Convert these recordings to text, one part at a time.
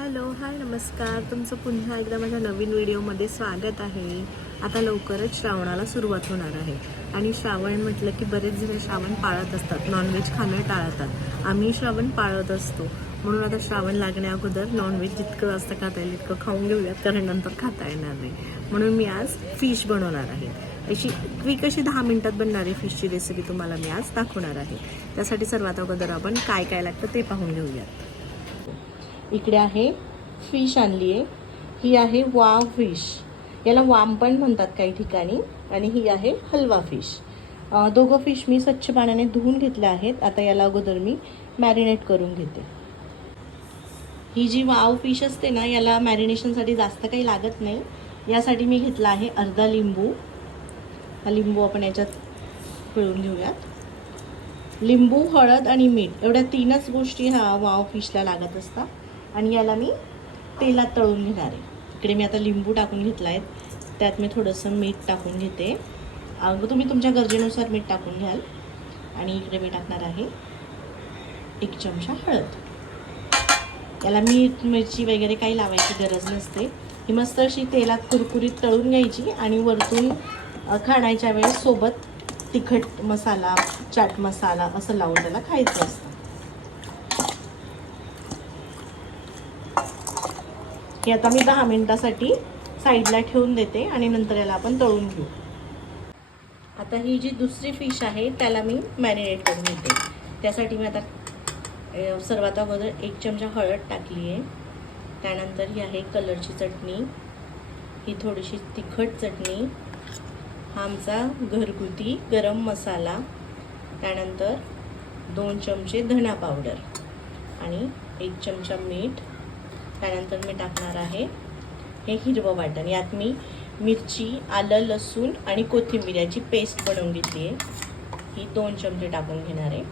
Hello hi नमस्कार. तुमचं पुन्हा एकदा माझ्या नवीन व्हिडिओमध्ये स्वागत आहे. आता लवकरच श्रावणाला सुरुवात होणार आहे. आणि श्रावण म्हटलं की बरेच जण श्रावण पाळत असतात. नॉनव्हेज खाणं टाळतात. आम्ही श्रावण पाळत असतो. म्हणून आता श्रावण लागण्या अगोदर नॉनव्हेज जितकं जास्त खाता येईल इतकं खाऊन घेऊयात कारण नंतर खाता येणार नाही. म्हणून मी आज फिश बनवणार आहे. अशी क्विक अशी दहा मिनटात बनणारी फिशची रेसिपी तुम्हाला मी आज दाखवणार आहे. त्यासाठी सर्वात अगोदर आपण काय काय लागतं ते पाहून घेऊयात. इकडे आहे फिश आणली आहे. ही आहे वाव फिश याला वाम पण म्हणतात काही ठिकाणी. आणि ही आहे हलवा फिश दोघं फिश मी स्वच्छ पाण्याने धुवून घेतले आहेत. आता याला अगोदर मी मॅरिनेट करून घेते. ही जी वाव फिश असते ना याला मॅरिनेशनसाठी जास्त काही लागत नाही. यासाठी मी घेतला आहे अर्धा लिंबू. हा लिंबू आपण याच्यात पिळून घेऊयात. लिंबू हळद आणि मीठ एवढ्या तीनच गोष्टी ह्या वाव फिशला लागत असतात. आणि याला मी तेलात तळून घेणार आहे. इकडे मी आता लिंबू टाकून घेतला आहे त्यात मी थोडंसं मीठ टाकून घेते. अगं तुम्ही तुमच्या गरजेनुसार मीठ टाकून घ्याल. आणि इकडे मी टाकणार आहे एक चमचा हळद. याला मीठ मिरची वगैरे काही लावायची गरज नसते. ही मस्त अशी तेलात कुरकुरीत तळून घ्यायची आणि वरतून खाण्याच्या वेळेस सोबत तिखट मसाला चाट मसाला असं लावून त्याला खायचं असतं. हे आता मी दहा मिनिटासाठी साईडला ठेवून देते आणि नंतर याला आपण तळून घेऊ. आता ही जी दुसरी फिश आहे त्याला मी मॅरिनेट करून घेते. त्यासाठी मी आता सर्वात अगोदर एक चमचा हळद टाकली आहे. त्यानंतर ही आहे कलरची चटणी. ही थोडीशी तिखट चटणी. हा आमचा घरगुती गरम मसाला. त्यानंतर दोन चमचे धना पावडर आणि एक चमचा मीठ. त्यानंतर मी टाकणार आहे हे हिरवं वाटण. यात मी मिरची आलं लसूण आणि कोथिंबीर याची पेस्ट बनवून घेतली आहे. ही दोन चमचे टाकून घेणार आहे.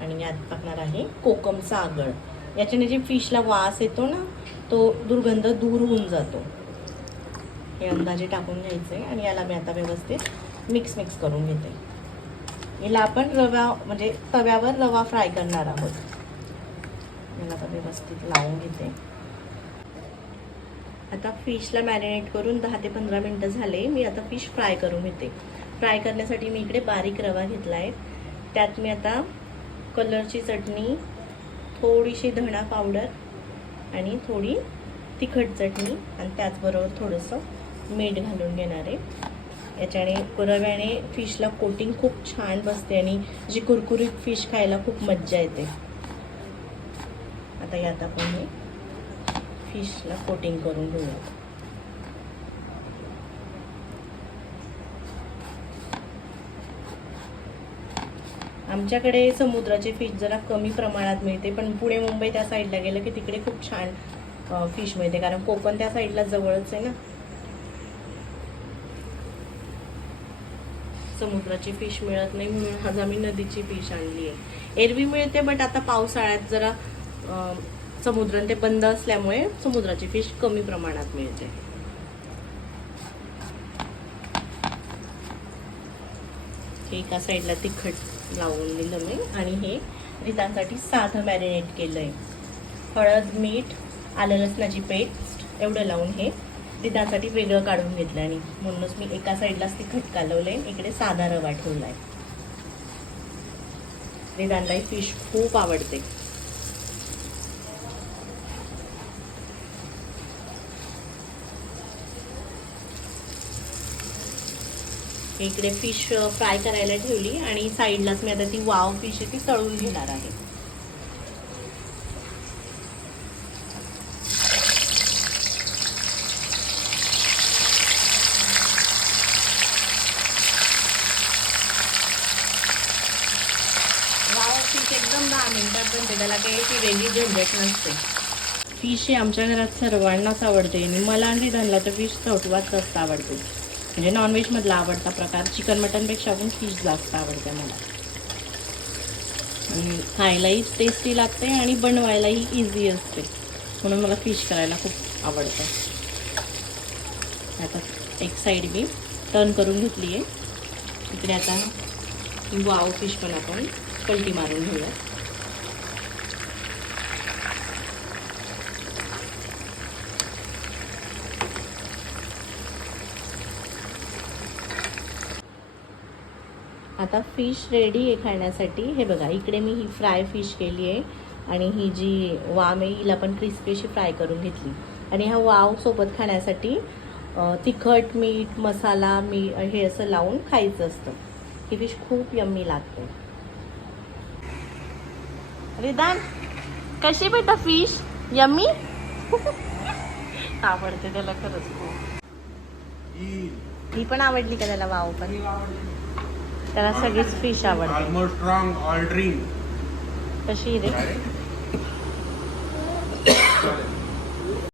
आणि यात टाकणार आहे कोकमचा आगळ याच्याने जे फिशला वास येतो ना तो दुर्गंध दूर होऊन जातो. हे अंदाजे टाकून घ्यायचे आहे आणि याला मी आता व्यवस्थित मिक्स मिक्स करून घेते. याला आपण रवा म्हणजे तव्यावर रवा फ्राय करणार आहोत. याला आता व्यवस्थित लावून घेते. आता फिशला मॅरिनेट करून दहा ते पंधरा मिनटं झाले. मी आता फिश फ्राय करून घेते. फ्राय करण्यासाठी मी इकडे बारीक रवा घेतला आहे त्यात मी आता कलरची चटणी थोडीशी धणा पावडर आणि थोडी तिखट चटणी आणि त्याचबरोबर थोडंसं मीठ घालून घेणार आहे. याच्याने रव्याने फिशला कोटिंग खूप छान बसते आणि जी कुरकुरीत फिश खायला खूप मज्जा येते. आता यात आपण हे फिशला कोटिंग करून घेऊया. आमच्याकडे समुद्राचे फिश जरा कमी प्रमाणात मिळते पण पुणे मुंबई त्या साईडला गेलं की तिकडे खूप छान फिश मिळते. कारण कोकण त्या साईडला जवळच आहे ना. समुद्राची फिश मिळत नाही म्हणून आज आम्ही नदीची फिश आणली आहे. एरवी मिळते बट आता पावसाळ्यात जरा समुद्र ते बंद असल्यामुळे समुद्राची फिश कमी प्रमाणात मिळते. हे एका साईडला तिखट लावून दिलं मी आणि हे रितांसाठी साधं मॅरिनेट केलं आहे हळद मीठ आलं लसणाची पेस्ट एवढं लावून हे रितांसाठी वेगळं काढून घेतलं आणि म्हणूनच मी एका साईडलाच तिखट कालवलंय इकडे साधा रवा ठेवलाय. रिदानला फिश खूप आवडते. इकडे फिश फ्राय करायला ठेवली आणि साईडलाच मी आता ती वाव फिश आहे ती तळून घेणार आहे. वाव फिश एकदम दहा मिनिटात बनते त्याला काही ती वेगळी झंझट नसते. फिश हे आमच्या घरात सर्वांनाच आवडते आणि मला आणि धनला तर फिश चौटवाच जास्त आवडते. म्हणजे नॉनव्हेजमधला आवडता प्रकार चिकन मटनपेक्षा पण फिश जास्त आवडते मला. आणि खायलाही टेस्टी लागते आणि बनवायलाही इझी असते. म्हणून मला फिश करायला खूप आवडतं. आता एक साईड मी टर्न करून घेतली आहे इकडे आता वाव फिश पण आपण पलटी मारून घेऊया आता फिश रेडी आहे खाण्यासाठी. हे बघा इकडे मी ही फ्राय फिश केली आहे आणि ही जी वाम आहे हिला पण क्रिस्पी अशी फ्राय करून घेतली. आणि हा वाव सोबत खाण्यासाठी तिखट मीठ मसाला मी हे असं लावून खायचं असतं. ही फिश खूप यम्मी लागते. रिदान कशी बेटा फिश यम्मी आवडते त्याला खरंच खूप. ही पण आवडली का त्याला वाव पण? त्याला सगळीच फिश आवडते. ऑलमोस्ट स्ट्रॉंग ऑल ड्रिंक कशी रे?